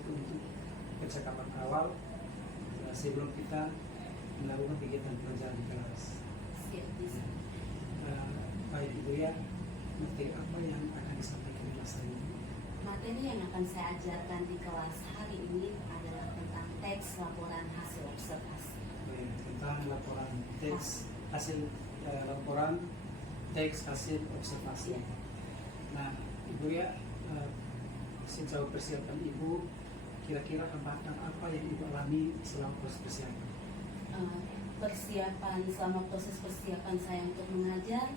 untuk percakapan awal sebelum kita melakukan kegiatan pelajaran di kelas. Siap, bisa. Baik Ibu ya, materi apa yang akan disampaikan di kelas hari ini? Materi yang akan saya ajarkan di kelas hari ini adalah tentang teks laporan hasil observasi. Baik, tentang laporan teks hasil laporan teks hasil observasi. Ya. Nah, Ibu ya, sejauh persiapan Ibu, kira-kira hambatan apa yang Ibu alami selama proses persiapan? Selama proses persiapan saya untuk mengajar,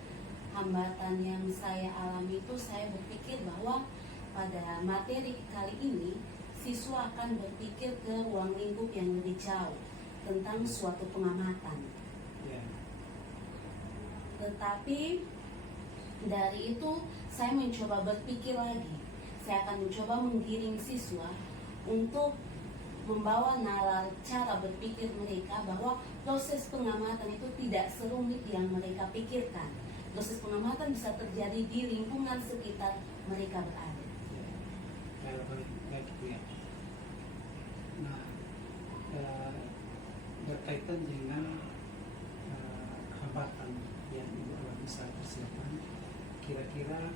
hambatan yang saya alami itu saya berpikir bahwa pada materi kali ini siswa akan berpikir ke ruang lingkup yang lebih jauh tentang suatu pengamatan. Ya. Tetapi dari itu saya mencoba berpikir lagi. Saya akan mencoba menggiring siswa untuk membawa nalar cara berpikir mereka bahwa proses pengamatan itu tidak serumit yang mereka pikirkan. Proses pengamatan bisa terjadi di lingkungan sekitar mereka berada. Baik Ibu ya. Nah, berkaitan dengan hambatan yang Ibu alami saat persiapan, kira-kira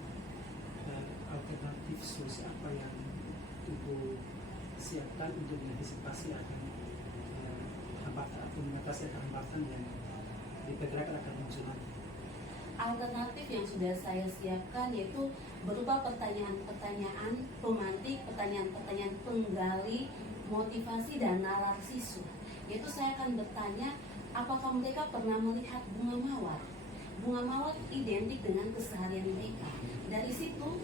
alternatif solusi apa yang Ibu siapkan untuk mengantisipasi akan hambatan atau mengatasi hambatan yang diperkirakan akan muncul nanti? Alternatif yang sudah saya siapkan yaitu berupa pertanyaan-pertanyaan pemantik, pertanyaan-pertanyaan penggali motivasi dan nalar siswa. Yaitu saya akan bertanya, apakah mereka pernah melihat bunga mawar? Bunga mawar identik dengan keseharian mereka. Dari situ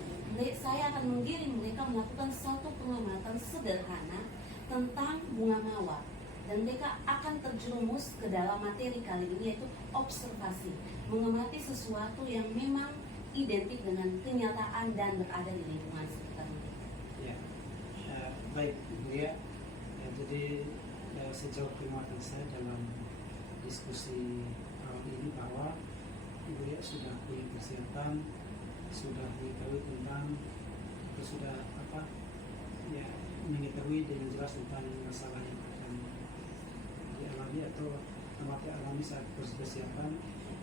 saya akan menggiring mereka melakukan satu pengamatan sederhana tentang bunga mawar, dan mereka akan terjerumus ke dalam materi kali ini, yaitu observasi, mengamati sesuatu yang memang identik dengan kenyataan dan berada di lingkungan sekitar mereka. Ya, baik Ibu ya. Jadi sejauh pengamatan saya dalam diskusi awal ini bahwa Ibu ya sudah punya persiapan, sudah mengetahui tentang atau sudah mengetahui dengan jelas tentang masalah yang akan dialami atau amati alami saat proses persiapan.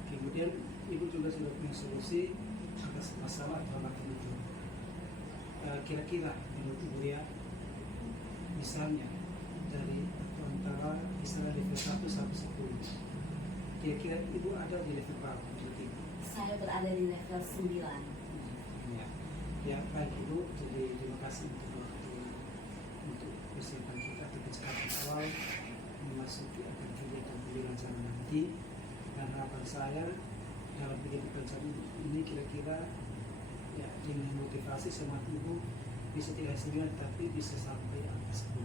Kemudian Ibu juga sudah punya solusi atas masalah atau hambatan itu. Kira-kira menurut Ibu ya, misalnya dari antara misalnya level 1 sampai 10, kira-kira Ibu ada di level berapa menurut Ibu? Saya berada di level 9. Ya, baik Ibu. Jadi terima kasih untuk persiapan kita atau persiapan awal memasuki kegiatan pembelajaran nanti. Dan harapan saya dalam kegiatan pelajaran ini kira-kira ya dengan motivasi semangat Ibu bisa tidak 9 tapi bisa sampai atas 10.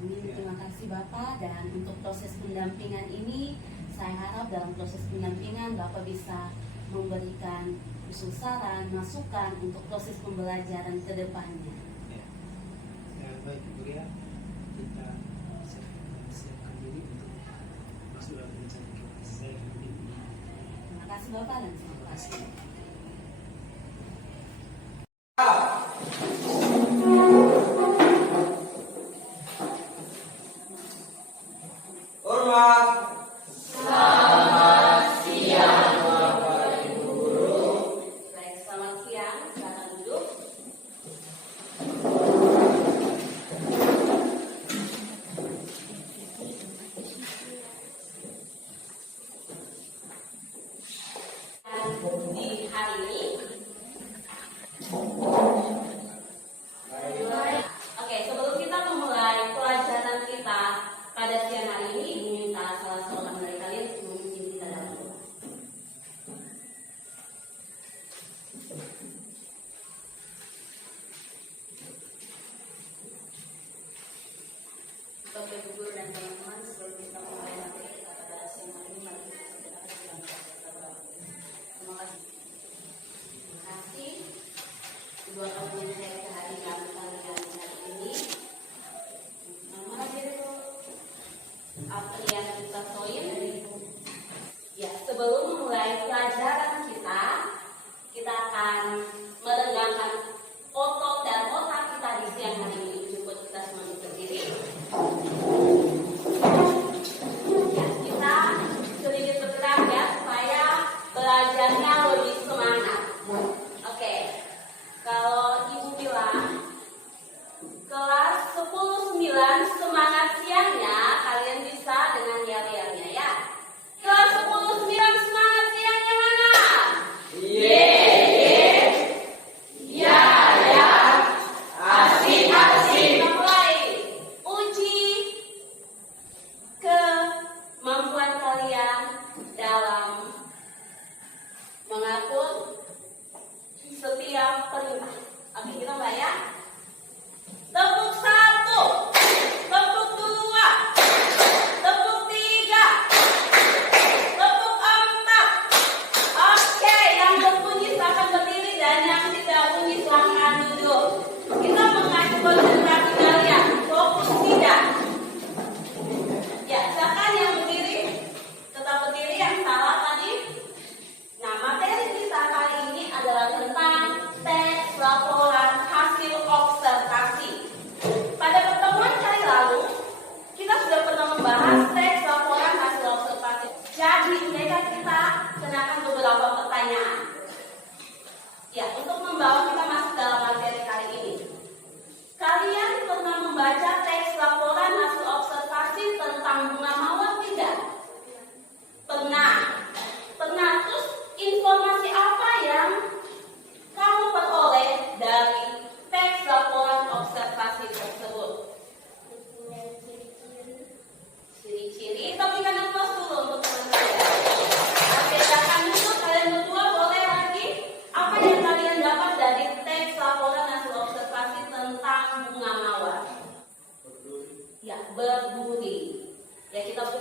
Amin. Ya. Terima kasih Bapak. Dan untuk proses pendampingan ini, saya harap dalam proses pendampingan Bapak bisa memberikan usul saran, masukan untuk proses pembelajaran ke depannya. Ya, baik Ibu ya, kita siapkan diri untuk masuk dalam pelajaran kelas. Saya Terima kasih Bapak dan selamat pagi. Di hari ini, oke, sebelum kita memulai pelajaran kita pada siang hari ini, Ibu minta salah seorang dari kalian untuk memimpin kita dalam doa. Bapak Ibu Guru dan teman-teman, sebelum kita memulai materi kita pada siang hari ini, mari kita segera dalam kita berdoa. Terima kasih. Terima kasih. Dua tahun yang saya kehadiran kalian hari ini. Nama itu Aprian Utatoin. Ya, sebelum memulai pelajaran kita akan merenggangkan otot dan otak kita di siang hari ini. Cukup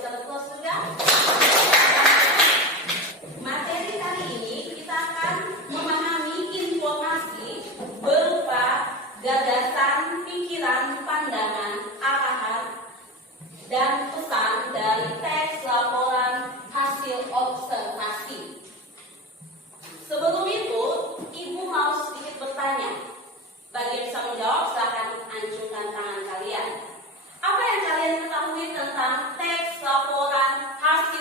pada puas juga? Materi kali ini kita akan memahami informasi berupa gagasan, pikiran, pandangan, arahan, dan pesan dari teks laporan hasil observasi. Sebelum itu, Ibu mau sedikit bertanya. Bagi yang bisa menjawab, silahkan ancungkan tangan kalian. Apa yang kalian ketahui tentang teks laporan hasil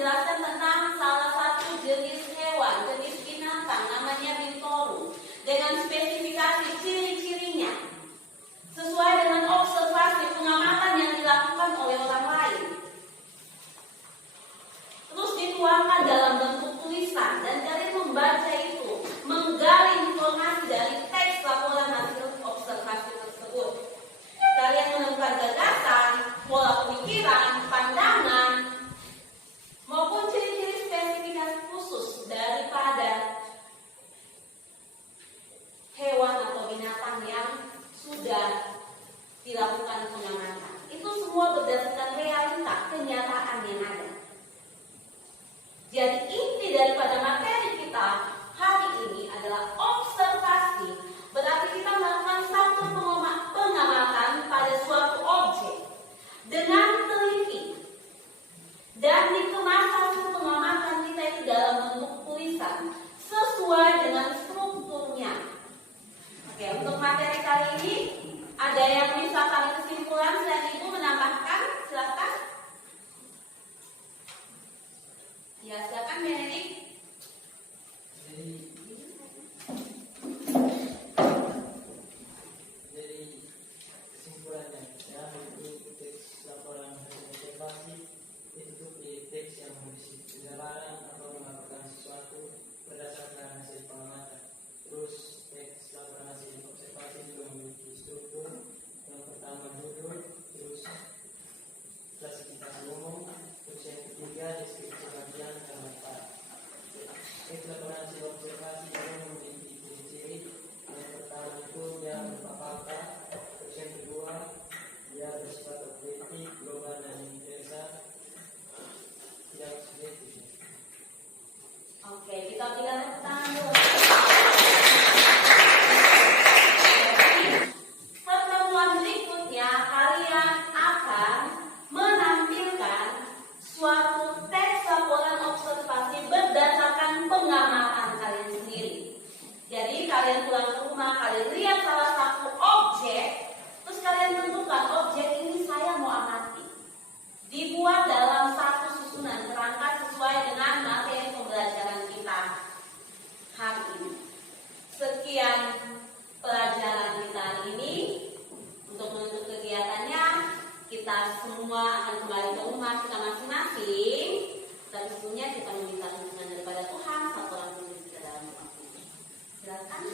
menjelaskan tentang salah satu jenis hewan, jenis binatang namanya bintoru dengan spesifikasi ciri-cirinya sesuai dengan observasi pengamatan yang dilakukan oleh orang lain. Terus dituangkan dalam bentuk tulisan dan kalian membaca itu, menggali informasi dari teks laporan hasil observasi tersebut. Kalian menemukan gagasan, pola pemikiran, pandangan, maupun ciri-ciri spesifikasi khusus daripada hewan atau binatang yang sudah dilakukan pengamatan. Itu semua berdasarkan realita, kenyataan yang ada. Jadi inti daripada materi kita hari ini adalah observasi. Berarti kita melakukan satu pengamatan pada suatu objek dengan teliti dan dikemas hasil pengamatan kita itu dalam bentuk tulisan sesuai dengan strukturnya. Oke, untuk materi kali ini ada yang bisa tarik kesimpulan selain Ibu menambahkan? Silakan. Ya, silakan Benedict. Jadi kesimpulannya, ya, itu teks laporan hasil observasi itu teks yang berisi penjelasan atau melakukan sesuatu berdasarkan hasil pengamatan. Terus teks laporan hasil observasi juga memiliki struktur. Yang pertama judul, terus klasifikasi umum, terus yang ketiga deskripsi bagian dan manfaat. Teks laporan hasil observasi juga memiliki ciri-ciri. Yang pertama itu dia berupa fakta, terus yang kedua dia bersifat objektif, global dan universal, tidak subjektif. Oke, kita berikan tepuk tangan dulu. Pertemuan berikutnya kalian akan menampilkan suatu teks laporan observasi berdasarkan pengamatan kalian sendiri. Jadi kalian pulang ke rumah, kalian lihat salah satu objek, terus kalian tentukan objek ini saya mau amati. Dibuat dalam satu susunan perangkat sesuai dengan materi pembelajaran kita hari ini. Sekian pelajaran kita hari ini. Untuk menutup kegiatannya, kita semua akan kembali ke rumah kita masing-masing. Dan tentunya kita meminta dukungan daripada Tuhan satu orang pun kita dalam waktu. Silakan.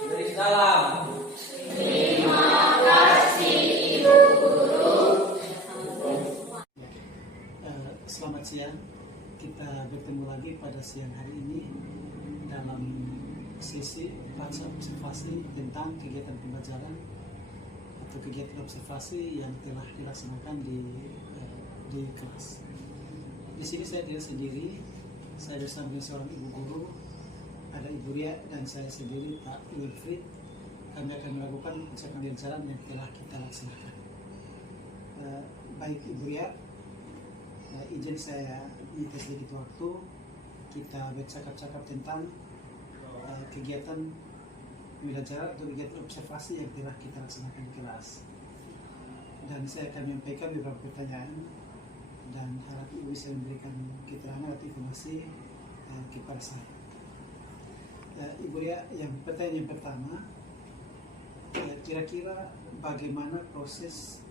Beri salam. Selamat siang, kita bertemu lagi pada siang hari ini dalam sesi baca observasi tentang kegiatan pembelajaran atau kegiatan observasi yang telah dilaksanakan di kelas. Di sini saya tidak sendiri, saya bersama dengan seorang ibu guru, ada Ibu Ria dan saya sendiri Pak Wilfried. Kami akan melakukan pembelajaran yang telah kita laksanakan. Baik Ibu Ria, izin saya minta sedikit waktu kita bercakap-cakap tentang kegiatan pembelajaran atau kegiatan observasi yang telah kita laksanakan di kelas. Dan saya akan menyampaikan beberapa pertanyaan dan harap Ibu bisa memberikan keterangan atau informasi kepada saya. Ibu Ria, yang pertanyaan yang pertama, kira-kira bagaimana proses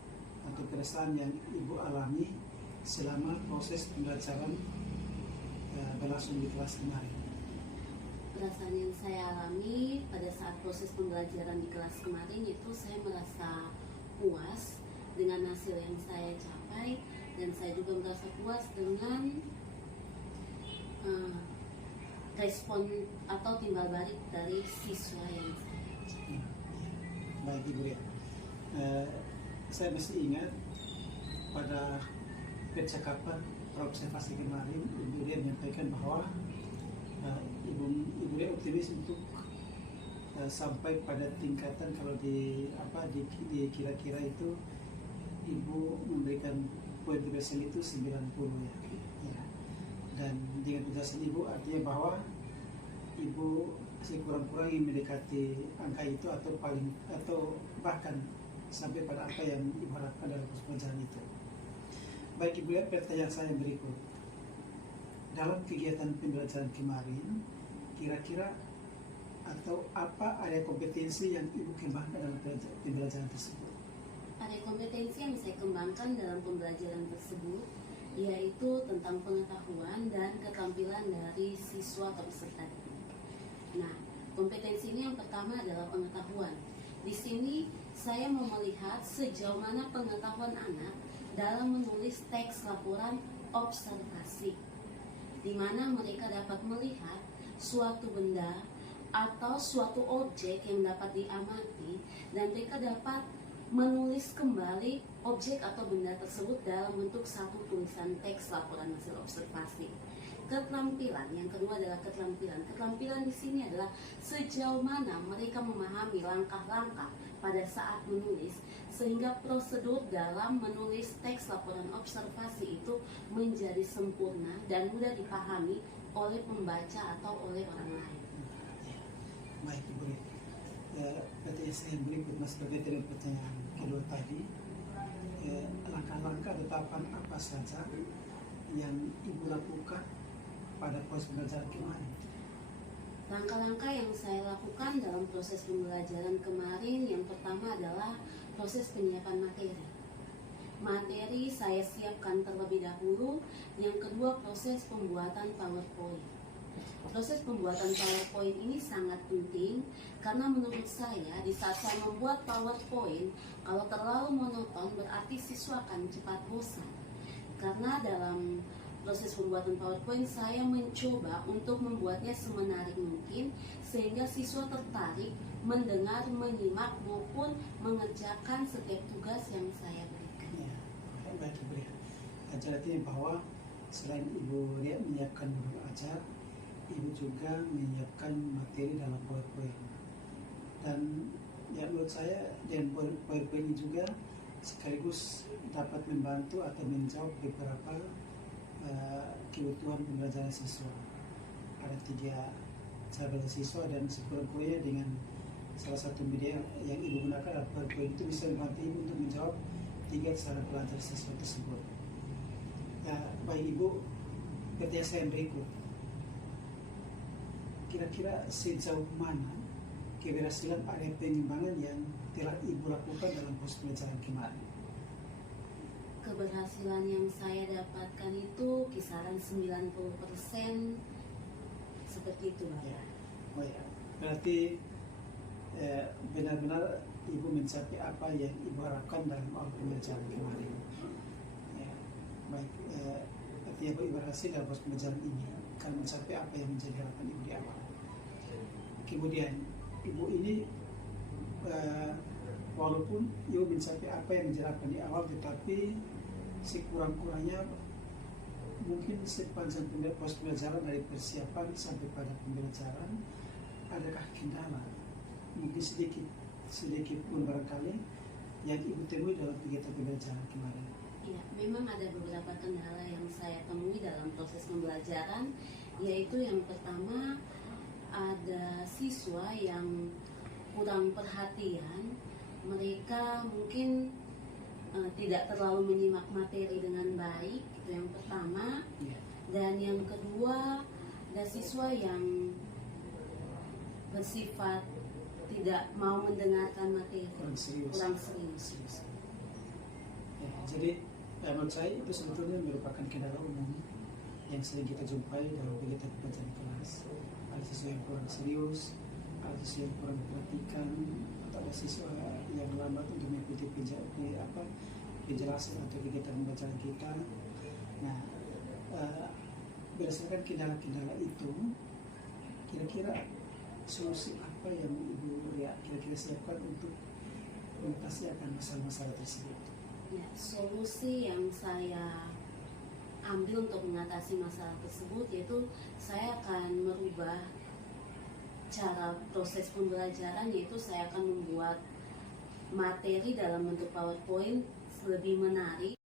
atau keresahan yang Ibu alami selama proses pembelajaran berlangsung di kelas kemarin? Perasaan yang saya alami pada saat proses pembelajaran di kelas kemarin itu saya merasa puas dengan hasil yang saya capai, dan saya juga merasa puas dengan respon atau timbal balik dari siswa yang saya. Baik Ibu Ria, saya masih ingat pada percakapan observasi kemarin, Ibu Ria menyampaikan bahwa Ibu Ria optimis untuk sampai pada tingkatan kalau di kira-kira itu Ibu memberikan poin keberhasilan itu 90 ya. Dan dengan penjelasan Ibu artinya bahwa Ibu sekurang-kurangnya mendekati angka itu atau bahkan sampai pada apa yang Ibu harapkan dalam proses pelajaran itu. Baik Ibu, lihat pertanyaan saya berikut. Dalam kegiatan pembelajaran kemarin, kira-kira atau apa area kompetensi yang Ibu kembangkan dalam pembelajaran tersebut? Area kompetensi yang saya kembangkan dalam pembelajaran tersebut yaitu tentang pengetahuan dan keterampilan dari siswa atau peserta. Nah, kompetensi ini yang pertama adalah pengetahuan. Di sini saya mau melihat sejauh mana pengetahuan anak dalam menulis teks laporan observasi, di mana mereka dapat melihat suatu benda atau suatu objek yang dapat diamati dan mereka dapat menulis kembali objek atau benda tersebut dalam bentuk satu tulisan teks laporan hasil observasi. Keterampilan yang kedua adalah keterampilan. Keterampilan di sini adalah sejauh mana mereka memahami langkah-langkah pada saat menulis sehingga prosedur dalam menulis teks laporan observasi itu menjadi sempurna dan mudah dipahami oleh pembaca atau oleh orang lain. Baik Ibu. Pertanyaan saya yang berikut masih berbeda dengan pertanyaan kedua tadi. Langkah-langkah atau tahapan apa saja yang Ibu lakukan pada proses pembelajaran kemarin? Langkah-langkah yang saya lakukan dalam proses pembelajaran kemarin yang pertama adalah proses penyiapan materi. Materi saya siapkan terlebih dahulu. Yang kedua proses pembuatan PowerPoint. Proses pembuatan PowerPoint ini sangat penting karena menurut saya di saat saya membuat PowerPoint, kalau terlalu monoton berarti siswa akan cepat bosan. Karena dalam proses pembuatan PowerPoint saya mencoba untuk membuatnya semenarik mungkin sehingga siswa tertarik mendengar, menyimak maupun mengerjakan setiap tugas yang saya berikan. Ya, baik Ibu Ria. Jadi bahwa selain Ibu Ria menyiapkan modul ajar, Ibu juga menyiapkan materi dalam PowerPoint. Dan ya menurut saya dengan PowerPoint ini juga sekaligus dapat membantu atau menjawab beberapa kebutuhan pembelajaran siswa. Ada 3 cara belajar siswa dan sekurang-kurangnya dengan salah satu media yang Ibu gunakan adalah PowerPoint itu bisa membantu Ibu untuk menjawab 3 cara belajar siswa tersebut. Ya, baik Ibu, pertanyaan saya berikut. Kira-kira sejauh mana keberhasilan area pengembangan yang telah Ibu lakukan dalam proses pembelajaran kemarin? Keberhasilan yang saya dapatkan itu kisaran 90% seperti itu, Pak. Ya. Oh ya, berarti benar-benar Ibu mencapai apa yang Ibu harapkan dalam awal pembelajaran kemarin. Ya. Baik, artinya Ibu berhasil dalam proses pembelajaran ini karena mencapai apa yang menjadi harapan Ibu di awal. Kemudian Ibu ini walaupun Ibu mencapai apa yang menjadi harapan di awal, tetapi sekurang-kurangnya mungkin sepanjang proses pembelajaran dari persiapan sampai pada pembelajaran adakah kendala mungkin sedikit pun barangkali yang Ibu temui dalam kegiatan pembelajaran kemarin? Ya, memang ada beberapa kendala yang saya temui dalam proses pembelajaran, yaitu yang pertama ada siswa yang kurang perhatian, mereka mungkin tidak terlalu menyimak materi dengan baik, itu yang pertama. Ya. Dan yang kedua ada siswa yang bersifat tidak mau mendengarkan materi, Kurang serius. Ya, jadi menurut saya itu sebetulnya merupakan kendala umum yang sering kita jumpai dalam kegiatan pembelajaran kelas. Ada siswa yang kurang serius, ada siswa yang kurang perhatikan, atau ada siswa yang lambat untuk mengikuti penjelasan atau kegiatan pembelajaran kita. Nah, berdasarkan kendala-kendala itu, kira-kira solusi apa yang Ibu Ria kira-kira siapkan untuk mengatasi akan masalah-masalah tersebut? Ya, solusi yang saya ambil untuk mengatasi masalah tersebut yaitu saya akan merubah cara proses pembelajaran, yaitu saya akan membuat materi dalam bentuk PowerPoint lebih menarik.